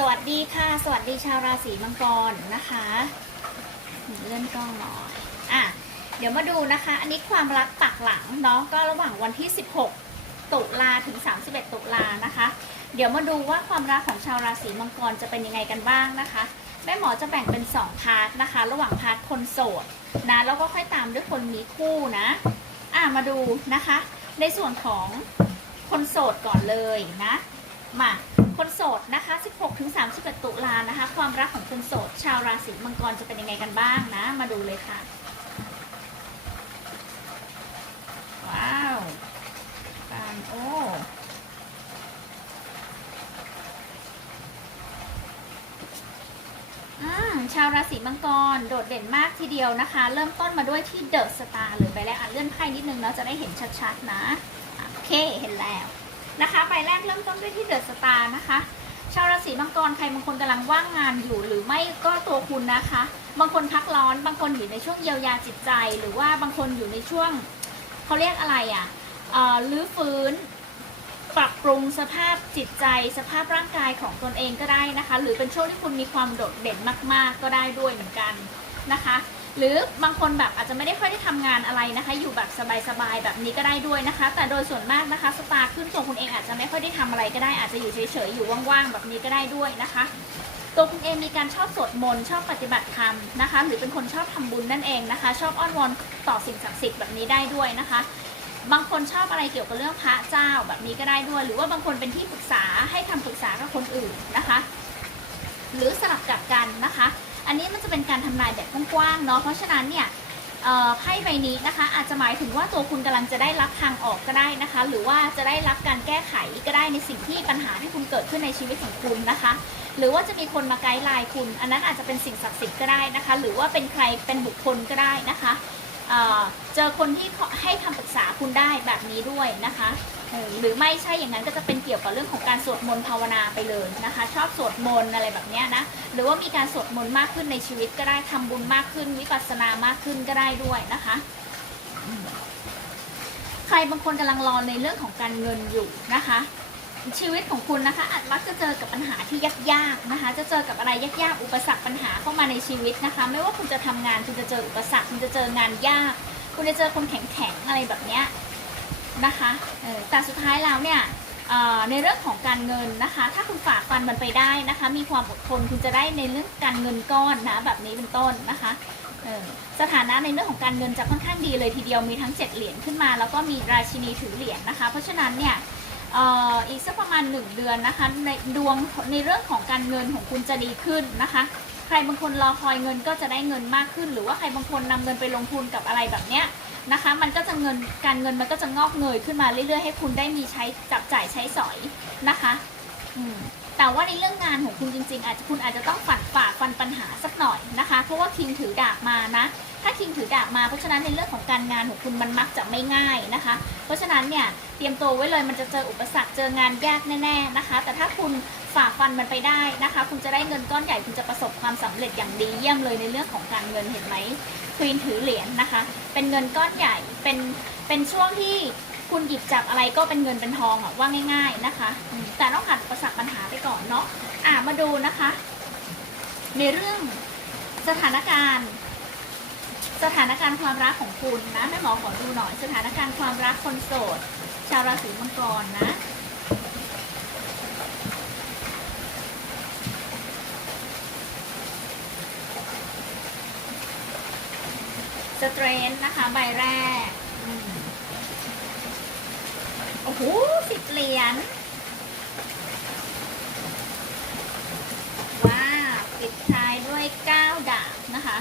สวัสดีค่ะ สวัสดีชาวราศีมังกรนะคะเลื่อนกล้องหน่อยอะเดี๋ยวมาดูนะคะ อันนี้ความรักปักหลังเนาะก็ระหว่างวันที่ 16 ตุลาถึง 31 ตุลานะคะ เดี๋ยวมาดูว่าความรักของชาวราศีมังกรจะเป็นยังไงกันบ้างนะคะ แม่หมอจะแบ่งเป็น 2 พาร์ทนะคะ ระหว่างพาร์ทคนโสดนะแล้วก็ค่อยตามด้วยคนมีคู่นะอะมาดูนะคะ ในส่วนของคนโสดก่อนเลยนะมา คนโสดนะคะ 16 ถึง 31 ตุลานะคะ ความรักของคนโสด ชาวราศีมังกรจะเป็นยังไงกันบ้างนะ มาดูเลยค่ะ ว้าวการโอ้ชาวราศีมังกรโดดเด่นมากทีเดียวนะคะ เริ่มต้นมาด้วยที่เดอะสตาร์เลยไปแล้วอะเลื่อนไพ่นิดนึงเนาะจะได้เห็นชัดๆนะ โอเคเห็นแล้ว นะคะใบแรกเริ่มต้นด้วยที่เดอะสตาร์นะคะ ชาวราศีมังกรใครบางคนกำลังว่างงานอยู่หรือไม่ก็ตัวคุณนะคะ บางคนพักร้อน บางคนอยู่ในช่วงเยียวยาจิตใจ หรือว่าบางคนอยู่ในช่วงเขาเรียกอะไรอะ่ะรื้อฟื้นปรับปรุงสภาพจิตใจ สภาพร่างกายของตนเองก็ได้นะคะ หรือเป็นช่วงที่คุณมีความโดดเด่นมาก ๆ ก็ได้ด้วยเหมือนกันนะคะ หรือบางคนแบบอาจจะไม่ได้ค่อยได้ทำงานอะไรนะคะ อยู่แบบสบายๆแบบนี้ก็ได้ด้วยนะคะ แต่โดยส่วนมากนะคะสตาร์ขึ้นตัวคุณเองอาจจะไม่ค่อยได้ทำอะไรก็ได้อาจจะอยู่เฉยๆอยู่ว่างๆแบบนี้ก็ได้ด้วยนะคะตัวคุณเองมีการชอบสวดมนต์ชอบปฏิบัติธรรมนะคะ หรือเป็นคนชอบทำบุญนั่นเองนะคะ ชอบอ้อนวอนต่อสิ่งศักดิ์สิทธิ์แบบนี้ได้ด้วยนะคะบางคนชอบอะไรเกี่ยวกับเรื่องพระเจ้าแบบนี้ก็ได้ด้วย หรือว่าบางคนเป็นที่ปรึกษาให้คำปรึกษากับคนอื่นนะคะ หรือสลับกับกันนะคะ อันนี้มันจะเป็นการทำนายแบบกว้างๆเนาะเพราะฉะนั้นเนี่ยไพ่ใบนี้นะคะ อาจจะหมายถึงว่าตัวคุณกำลังจะได้รับทางออกก็ได้นะคะ หรือว่าจะได้รับการแก้ไขก็ได้ในสิ่งที่ปัญหาที่คุณเกิดขึ้นในชีวิตของคุณนะคะ หรือว่าจะมีคนมาไกด์ไลน์คุณ อันนั้นอาจจะเป็นสิ่งศักดิ์สิทธิ์ก็ได้นะคะ หรือว่าเป็นใครเป็นบุคคลก็ได้นะคะ เจอคนที่ให้คำปรึกษาคุณได้แบบนี้ด้วยนะคะ หรือไม่ใช่อย่างนั้นก็จะเป็นเกี่ยวกับเรื่องของการสวดมนต์ภาวนาไปเลยนะคะ ชอบสวดมนต์อะไรแบบนี้นะ หรือว่ามีการสวดมนต์มากขึ้นในชีวิตก็ได้ทำบุญมากขึ้น วิปัสสนามากขึ้นก็ได้ด้วยนะคะ ใครบางคนกำลังรอในเรื่องของการเงินอยู่นะคะ ชีวิตของคุณนะคะอาจมักจะเจอกับปัญหาที่ยากๆนะคะ จะเจอกับอะไรยากๆ อุปสรรคปัญหาเข้ามาในชีวิตนะคะ ไม่ว่าคุณจะทำงานคุณจะเจออุปสรรคคุณจะเจองานยาก คุณจะเจอคนแข็งๆอะไรแบบเนี้ยนะคะแต่สุดท้ายแล้วเนี่ยในเรื่องของการเงินนะคะ ถ้าคุณฝ่าฟันมันไปได้นะคะ มีความอดทนคุณจะได้ในเรื่องการเงินก้อนนะแบบนี้เป็นต้นนะคะสถานะในเรื่องของการเงินจะค่อนข้างดีเลยทีเดียวมีทั้ง 7 เหรียญขึ้นมา แล้วก็มีราชินีถือเหรียญนะคะ เพราะฉะนั้นเนี่ย อออีกสักประมาณ 1 เดือนนะคะ ในดวงในเรื่องของการเงินของคุณจะดีขึ้นนะคะ ใครบางคนรอคอยเงินก็จะได้เงินมากขึ้น หรือว่าใครบางคนนำเงินไปลงทุนกับอะไรแบบเนี้ยนะคะ มันก็จะเงินการเงินมันก็จะงอกเงยขึ้นมาเรื่อยๆให้คุณได้มีใช้จับจ่ายใช้สอยนะคะแต่ว่าในเรื่องงานของคุณจริง ๆ อาจจะคุณอาจจะต้องฝันฝ่าฟันปัญหา เพราะว่าคิงถือดาบมานะ ถ้าคิงถือดาบมาเพราะฉะนั้นในเรื่องของการงานของคุณมันมักจะไม่ง่ายนะคะ เพราะฉะนั้นเนี่ยเตรียมตัวไว้เลยมันจะเจออุปสรรคเจองานยากแน่ๆนะคะ แต่ถ้าคุณฝ่าฟันมันไปได้นะคะ คุณจะได้เงินก้อนใหญ่คุณจะประสบความสำเร็จอย่างดีเยี่ยมเลยในเรื่องของการเงินเห็นไหมควีนถือเหรียญนะคะ เป็นเงินก้อนใหญ่เป็นเป็นช่วงที่คุณหยิบจับอะไรก็เป็นเงินเป็นทองอะว่าง่าย ๆนะคะ แต่ต้องผ่านอุปสรรคปัญหาไปก่อนเนาะอะมาดูนะคะ ในเรื่อง สถานการณ์ สถานการณ์ความรักของคุณนะแม่หมอขอดูหน่อย สถานการณ์ความรักคนโสด ชาวราศีมังกรนะสเตรนนะคะ ใบแรก โอ้โหสิบเหรียญว้าวปิดท้ายด้วยเก้า ดาบนะคะ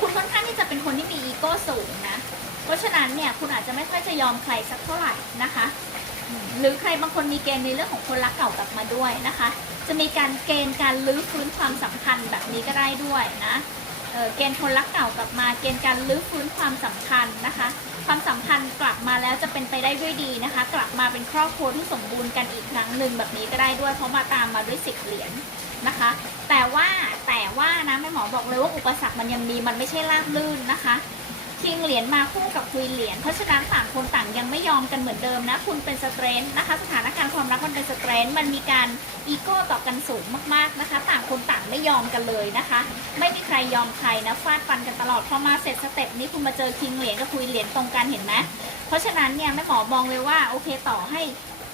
คุณค่อนข้างที่จะเป็นคนที่มีอีโก้สูงนะ เพราะฉะนั้นเนี่ยคุณอาจจะไม่ค่อยจะยอมใครสักเท่าไหร่นะคะ หรือใครบางคนมีเกณฑ์ในเรื่องของคนรักเก่ากลับมาด้วยนะคะ จะมีการเกณฑ์การลื้อฟื้นความสัมพันธ์แบบนี้ก็ได้ด้วยนะเเกณฑ์คนรักเก่ากลับมา เกณฑ์การลื้อฟื้นความสัมพันธ์นะคะ ความสัมพันธ์กลับมาแล้วจะเป็นไปได้ด้วยดีนะคะ กลับมาเป็นครอบครัวที่สมบูรณ์กันอีกครั้งหนึ่งแบบนี้ก็ได้ด้วย เพราะมาตามมาด้วยสิบเหรียญ นะคะ แต่ว่าแต่ว่านะแม่หมอบอกเลยว่าอุปสรรคมันยังมีมันไม่ใช่ราบลื่นนะคะคิงเหรียญมาคู่กับคุยเหรียญเพราะฉะนั้นต่างคนต่างยังไม่ยอมกันเหมือนเดิมนะ คุณเป็นสเตรนท์นะคะ สถานการณ์ความรักมันเป็นสเตรนท์มันมีการอีโก้ต่อกันสูงมากๆนะคะ ต่างคนต่างไม่ยอมกันเลยนะคะ ไม่มีใครยอมใครนะฟาดฟันกันตลอดพอมาเสร็จสเต็ปนี้คุณมาเจอคิงเหรียญกับคุยเหรียญตรงกันเห็นไหมเพราะฉะนั้นเนี่ยแม่หมอมองเลยว่าโอเคต่อให้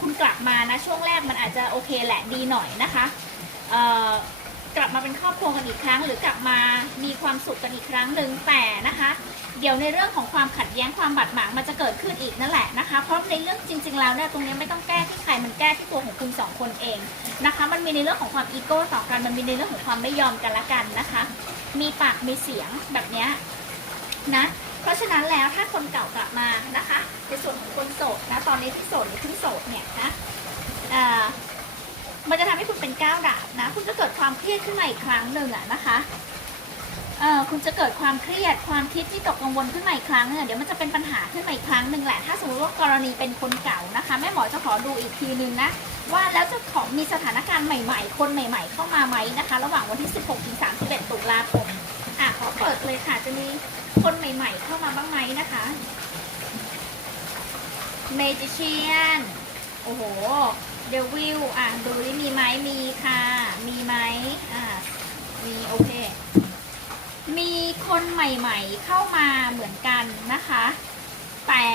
คุณกลับมานะช่วงแรกมันอาจจะโอเคแหละดีหน่อยนะคะ กลับมาเป็นครอบครัวกันอีกครั้ง หรือกลับมามีความสุขกันอีกครั้งหนึ่งแต่นะคะ เดี๋ยวในเรื่องของความขัดแย้งความบาดหมางมันจะเกิดขึ้นอีกนั่นแหละนะคะ เพราะในเรื่องจริง ๆ แล้วเนี่ยตรงนี้ไม่ต้องแก้ที่ใครมันแก้ที่ตัวของคุณสองคนเองนะคะ มันมีในเรื่องของความอีโก้ต่อกันมันมีในเรื่องของความไม่ยอมกันละกันนะคะ มีปากมีเสียงแบบเนี้ยนะเพราะฉะนั้นแล้วถ้าคนเก่ากลับมานะคะ ในส่วนของคนโสดนะตอนนี้ที่โสดหรือเพิ่งโสดเนี่ยนะอ่า มันจะทำให้คุณเป็นก้าวดาบนะ คุณจะเกิดความเครียดขึ้นมาอีกครั้งหนึ่งอะนะคะเออคุณจะเกิดความเครียดความคิดที่ตกกังวลขึ้นมาอีกครั้งเนี่ยเดี๋ยวมันจะเป็นปัญหาขึ้นมาอีกครั้งหนึ่งแหละ ถ้าสมมติว่ากรณีเป็นคนเก่านะคะแม่หมอจะขอดูอีกทีนึงนะ ว่าแล้วจะขอมีสถานการณ์ใหม่ ๆ คนใหม่ ๆ เข้ามาไหมนะคะ ระหว่างวันที่ 16ถึง31 ตุลาคมอะขอเปิดเลยค่ะจะมีคนใหม่ ๆ เข้ามาบ้างไหมนะคะ Magician โอ้โห เดวิลอะดูดิมีไหมมีค่ะ มีไหมอ่ามีโอเค มีคนใหม่ๆเข้ามาเหมือนกันนะคะ แต่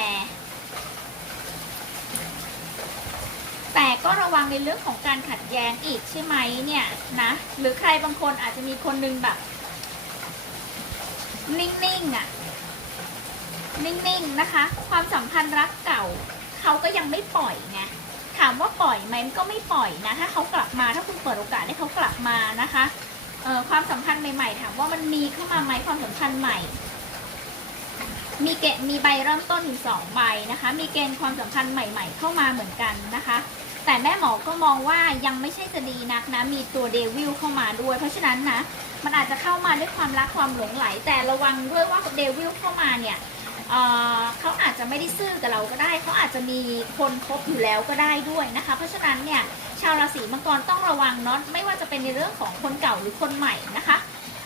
แต่ก็ระวังในเรื่องของการขัดแย้งอีกใช่ไหมเนี่ยนะหรือใครบางคนอาจจะมีคนนึงแบบ นิ่งๆอะนิ่งๆนะคะ ความสัมพันธ์รักเก่า เขาก็ยังไม่ปล่อยไง ถามว่าปล่อยไหมมันก็ไม่ปล่อยนะถ้าเขากลับมาถ้าคุณเปิดโอกาสให้เขากลับมานะคะเออความสัมพันธ์ใหม่ๆ ถามว่ามันมีเข้ามาไหมความสัมพันธ์ใหม่ มีเกณฑ์มีใบเริ่มต้นอยู่สองใบนะคะ มีเกณฑ์ความสัมพันธ์ใหม่ ๆ เข้ามาเหมือนกันนะคะ แต่แม่หมอก็มองว่ายังไม่ใช่จะดีนักนะ มีตัวเดวิลเข้ามาด้วย เพราะฉะนั้นนะ มันอาจจะเข้ามาด้วยความรักความหลงไหล แต่ระวังด้วยว่าเดวิลเข้ามาเนี่ย เเขาอาจจะไม่ได้ซื่อกับเราก็ได้ เขาอาจจะมีคนคบอยู่แล้วก็ได้ด้วยนะคะ เพราะฉะนั้นเนี่ยชาวราศีมังกรต้องระวังเนาะไม่ว่าจะเป็นในเรื่องของคนเก่าหรือคนใหม่นะคะ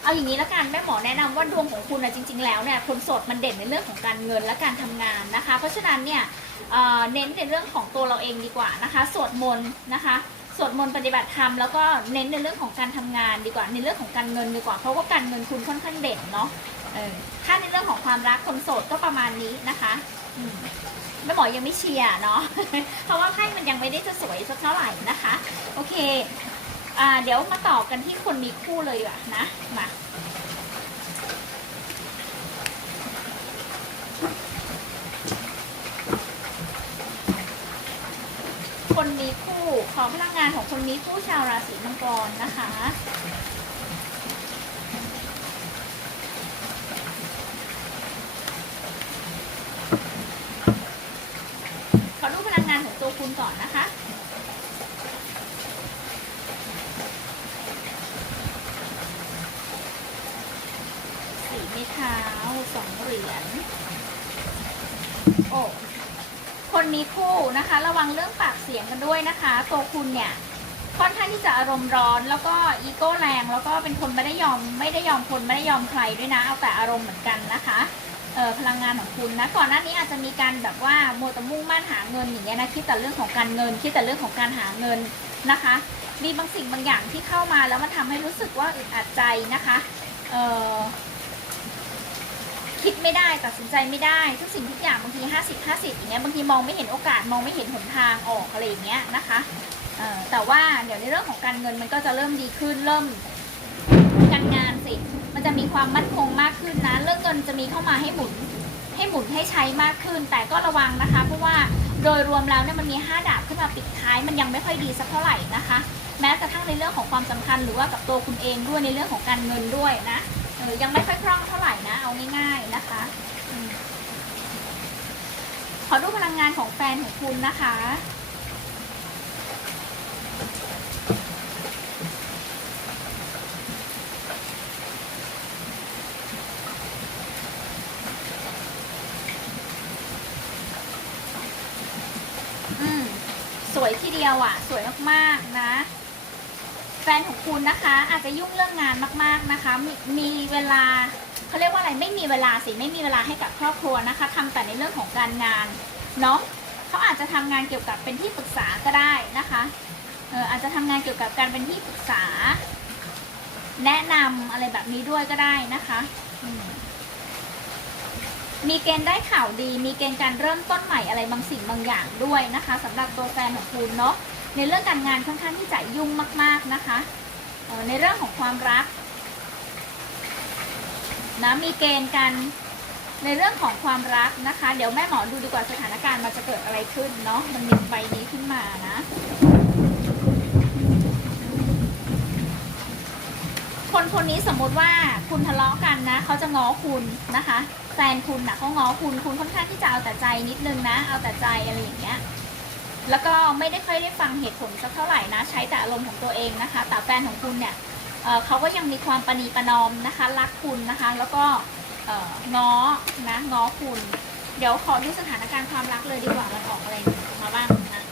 เอาอย่างนี้ละกันแม่หมอแนะนำว่าดวงของคุณนะจริง ๆ แล้วเนี่ยคนโสดมันเด่นในเรื่องของการเงินและการทำงานนะคะ เพราะฉะนั้นเนี่ยเเน้นในเรื่องของตัวเราเองดีกว่านะคะสวดมนต์นะคะสวดมนต์ปฏิบัติธรรมแล้วก็เน้นในเรื่องของการทำงานดีกว่าในเรื่องของการเงินดีกว่าเพราะว่าการเงินคุณค่อนข้างเด่นเนาะ เออถ้าในเรื่องของความรักคนโสดก็ประมาณนี้นะคะอืมแม่หมอยังไม่เชียร์เนาะ เพราะว่าไพ่มันยังไม่ได้จะสวยสักเท่าไหร่นะคะ โอเคอ่าเดี๋ยวมาต่อกันที่คนมีคู่เลยดีกว่านะมาคนมีคู่ ขอพลังงานของคนมีคู่ชาวราศีมังกรนะคะ ขอดูพลังงานของตัว คุณก่อนนะคะ สีไม้เท้าสองเหรียญ โอ้ คนมีคู่นะคะ ระวังเรื่องปากเสียงกันด้วยนะคะ ตัวคุณเนี่ย ค่อนข้างที่จะอารมณ์ร้อน แล้วก็อีโก้แรง แล้วก็เป็นคนไม่ได้ยอม ไม่ได้ยอมคนไม่ได้ยอมใครด้วยนะ เอาแต่อารมณ์เหมือนกันนะคะ พลังงานของคุณนะก่อนหน้านี้อาจจะมีการแบบว่าโมตมุ่งมั่นหาเงินอย่างเงี้ยนะคิดแต่เรื่องของการเงิน คิดแต่เรื่องของการหาเงินนะคะ มีบางสิ่งบางอย่างที่เข้ามาแล้วมันทำให้รู้สึกว่าอึดอัดใจนะคะเออคิดไม่ได้ตัดสินใจไม่ได้ทุกสิ่งทุกอย่างบางที 50 50 อย่างเงี้ยบางทีมองไม่เห็นโอกาสมองไม่เห็นหนทางออกอะไรอย่างเงี้ยนะคะเออแต่ว่าเดี๋ยวในเรื่องของการเงินมันก็จะเริ่มดีขึ้นเริ่มการงานสิ มันจะมีความมั่นคงมากขึ้นนะเรื่องเงินจะมีเข้ามาให้หมุนให้หมุนให้ใช้มากขึ้น แต่ก็ระวังนะคะ เพราะว่าโดยรวมแล้วเนี่ยมันมี 5 ดาบขึ้นมาปิดท้าย มันยังไม่ค่อยดีสักเท่าไหร่นะคะ แม้กระทั่งในเรื่องของความสัมพันธ์หรือว่ากับตัวคุณเองด้วยในเรื่องของการเงินด้วยนะเออยังไม่ค่อยคล่องเท่าไหร่นะเอาง่ายๆนะคะขอดูพลังงานของแฟนของคุณนะคะ วยทีเดียวอะ สวยมากๆนะ แฟนของคุณนะคะ อาจจะยุ่งเรื่องงานมากๆนะคะมีมีเวลาเขาเรียกว่าอะไรไม่มีเวลาสิไม่มีเวลาให้กับครอบครัวนะคะทำแต่ในเรื่องของการงานเนาะเขาอาจจะทำงานเกี่ยวกับเป็นที่ปรึกษาก็ได้นะคะเอออาจจะทำงานเกี่ยวกับการเป็นที่ปรึกษา แนะนำอะไรแบบนี้ด้วยก็ได้นะคะอืม มีเกณฑ์ได้ข่าวดี มีเกณฑ์การเริ่มต้นใหม่อะไรบางสิ่งบางอย่างด้วยนะคะสำหรับตัวแฟนของคุณเนาะในเรื่องการงานค่อนข้างที่จะยุ่งมาก ๆนะคะในเรื่องของความรักนะมีเกณฑ์การในเรื่องของความรักนะคะ เดี๋ยวแม่หมอดูดีกว่าสถานการณ์มันจะเกิดอะไรขึ้นเนาะมันมีใบนี้ขึ้นมานะคนคนนี้สมมติว่าคุณทะเลาะกันนะเขาจะง้อคุณนะคะ แฟนคุณนะเขาง้อคุณคุณค่อนข้างที่จะเอาแต่ใจนิดนึงนะ เอาแต่ใจอะไรอย่างเงี้ยแล้วก็ไม่ได้ค่อยได้ฟังเหตุผลสักเท่าไหร่นะ ใช้แต่อารมณ์ของตัวเองนะคะ แต่แฟนของคุณเนี่ยเเขาก็ยังมีความประนีประนอมนะคะ รักคุณนะคะ แล้วก็ง้อนะง้อคุณ เดี๋ยวขอดูสถานการณ์ความรักเลยดีกว่ามันออกอะไรมาบ้างนะ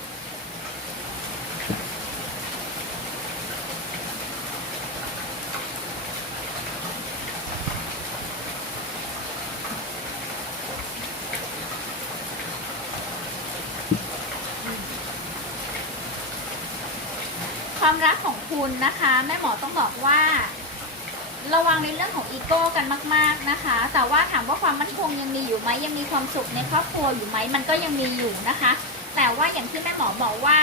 ความรักของคุณนะคะ แม่หมอต้องบอกว่า ระวังในเรื่องของอีโก้กันมาก ๆนะคะ แต่ว่าถามว่าความมั่นคงยังมีอยู่ไหมยังมีความสุขในครอบครัวอยู่ไหมมันก็ยังมีอยู่นะคะ แต่ว่าอย่างที่แม่หมอบอกว่า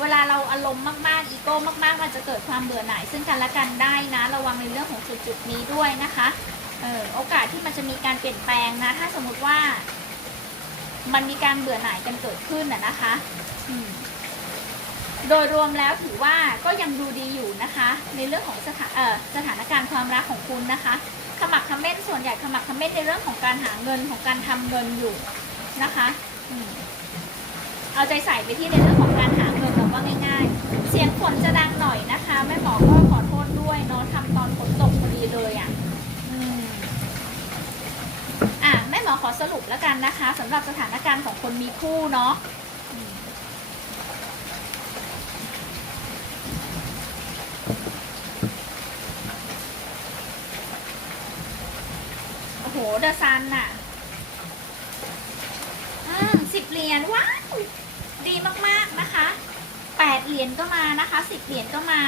เวลาเราอารมณ์มากๆอีโก้มากๆ มันจะเกิดความเบื่อหน่าย ซึ่งกันและกันได้นะ ระวังในเรื่องของจุดๆนี้ด้วยนะคะเออโอกาสที่มันจะมีการเปลี่ยนแปลงนะ ถ้าสมมติว่า มันมีการเบื่อหน่ายกันเกิดขึ้นน่ะนะคะ อืม โดยรวมแล้วถือว่าก็ยังดูดีอยู่นะคะ ในเรื่องของสถาสถานการณ์ความรักของคุณนะคะขมักขม้นส่วนใหญ่ขมักขม้นในเรื่องของการหาเงินของการทำเงินอยู่นะคะอเอาใจใส่ไปที่ในเรื่องของการหาเงินแบบว่าง่าย ๆ เสียงฝนจะดังหน่อยนะคะแม่หมอก็ขอโทษด้วยเนาะทำตอนฝนตกพอดีเลยอะอะแม่หมอขอสรุปแล้วกันนะคะสำหรับสถานการณ์ของคนมีคู่เนาะอืม โอ้โห เดอะซันน่ะ อืมสิบเหรียญว้าวดีมากๆนะคะแปดเหรียญก็มานะคะสิบเหรียญก็มา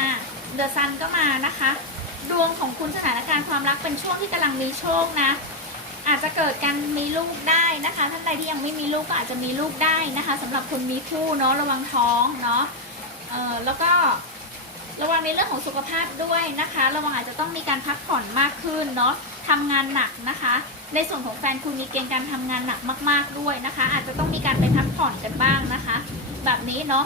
เดอะซันก็มานะคะ ดวงของคุณสถานการณ์ความรักเป็นช่วงที่กำลังมีโชคนะ อาจจะเกิดการมีลูกได้นะคะ ท่านใดที่ยังไม่มีลูกก็อาจจะมีลูกได้นะคะสำหรับคนมีคู่เนาะระวังท้องเนาะเออแล้วก็ระวังในเรื่องของสุขภาพด้วยนะคะ ระวังอาจจะต้องมีการพักผ่อนมากขึ้นเนาะทำงานหนักนะคะ ในส่วนของแฟนคุณมีเกณฑ์การทำงานหนักมาก ๆด้วยนะคะ อาจจะต้องมีการไปพักผ่อนกันบ้างนะคะ แบบนี้เนาะ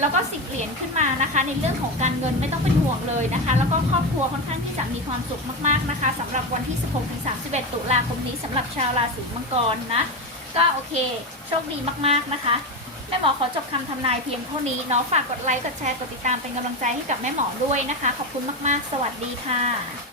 แล้วก็สิบเหรียญขึ้นมานะคะ ในเรื่องของการเงินไม่ต้องเป็นห่วงเลยนะคะ แล้วก็ครอบครัวค่อนข้างที่จะมีความสุขมากๆนะคะสำหรับวันที่ 16-31 ตุลาคมนี้สำหรับชาวราศีมังกรนะก็โอเค โชคดีมากๆนะคะแม่หมอขอจบคำทำนายเพียงเท่านี้เนาะฝากกดไลค์กดแชร์กดติดตามเป็นกำลังใจให้กับแม่หมอด้วยนะคะ ขอบคุณมากๆ สวัสดีค่ะ